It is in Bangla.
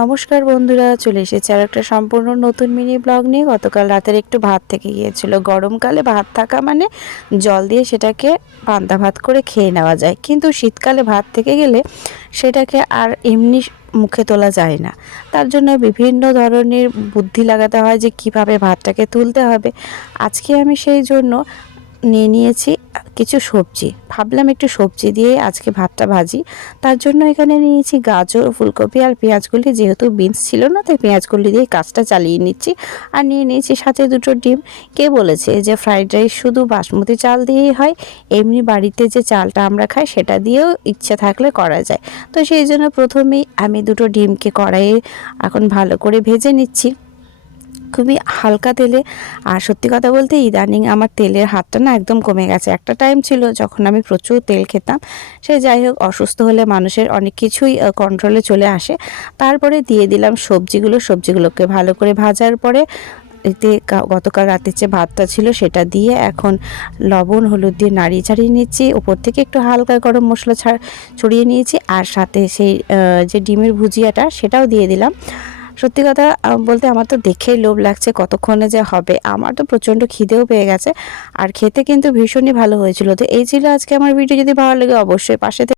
নমস্কার বন্ধুরা, চলে এসেছি আর একটা সম্পূর্ণ নতুন মিনি ব্লগ নিয়ে। গতকাল রাতের একটু ভাত থেকে গিয়েছিল। গরমকালে ভাত থাকা মানে জল দিয়ে সেটাকে পান্তা ভাত করে খেয়ে নেওয়া যায়, কিন্তু শীতকালে ভাত থেকে গেলে সেটাকে আর এমনি মুখে তোলা যায় না। তার জন্য বিভিন্ন ধরনের বুদ্ধি লাগাতে হয় যে কিভাবে ভাতটাকে তুলতে হবে। আজকে আমি সেই জন্য নিয়ে নিয়েছি কিছু সবজি। ভাবলাম একটু সবজি দিয়ে আজকে ভাতটা ভাজি। তার জন্য এখানে নিয়েছি গাজর, ফুলকপি আর পেঁয়াজগুলি। যেহেতু বিনস ছিল না, তাই পেঁয়াজগুলি দিয়ে কাজটা চালিয়ে নিচ্ছি। আর নিয়ে নিয়েছি সাথে দুটো ডিম। কে বলেছে যে ফ্রাইড রাইস শুধু বাসমতি চাল দিয়েই হয়? এমনি বাড়িতে যে চালটা আমরা খাই সেটা দিয়েও ইচ্ছে থাকলে করা যায়। তো সেই জন্য প্রথমেই আমি দুটো ডিমকে কড়াইয়ে এখন ভালো করে ভেজে নিচ্ছি, খুবই হালকা তেলে। আর সত্যি কথা বলতে ইদানিং আমার তেলের হাতটা না একদম কমে গেছে। একটা টাইম ছিল যখন আমি প্রচুর তেল খেতাম। সে যাই হোক, অসুস্থ হলে মানুষের অনেক কিছুই কন্ট্রোলে চলে আসে। তারপরে দিয়ে দিলাম সবজিগুলোকে ভালো করে ভাজার পরে এতে গতকাল রাতের যে ভাতটা ছিল সেটা দিয়ে এখন লবণ হলুদ দিয়ে নাড়িয়ে চাড়িয়ে নিচ্ছি। ওপর থেকে একটু হালকা গরম মশলা ছড়িয়ে নিয়েছি, আর সাথে সেই যে ডিমের ভুজিয়াটা সেটাও দিয়ে দিলাম। সত্যি কথা বলতে আমার তো দেখেই লোভ লাগছে কতক্ষণে যে হবে। আমার তো প্রচণ্ড খিদেও পেয়ে গেছে, আর খেতে কিন্তু ভীষণই ভালো হয়েছিল। তো এই ছিল আজকে আমার ভিডিও। যদি ভালো লাগে অবশ্যই পাশে